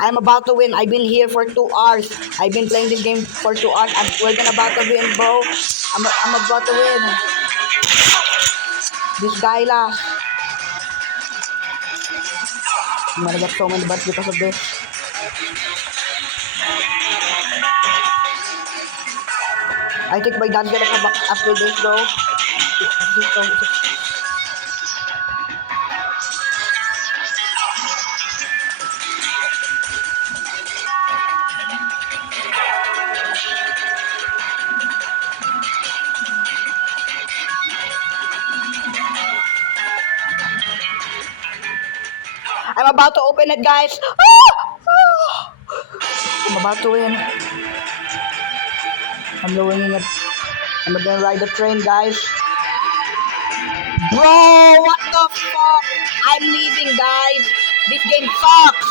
I'm about to win. I've been here for 2 hours. I've been playing this game for 2 hours. We're gonna about to win, bro. I'm about to win. This guy last. I'm gonna get so many butts because of this. I think my dad's gonna come back after this, bro. I'm about to open it, guys. I'm about to win. I'm going it. I'm gonna ride the train, guys. Bro, what the fuck? I'm leaving, guys. This game sucks.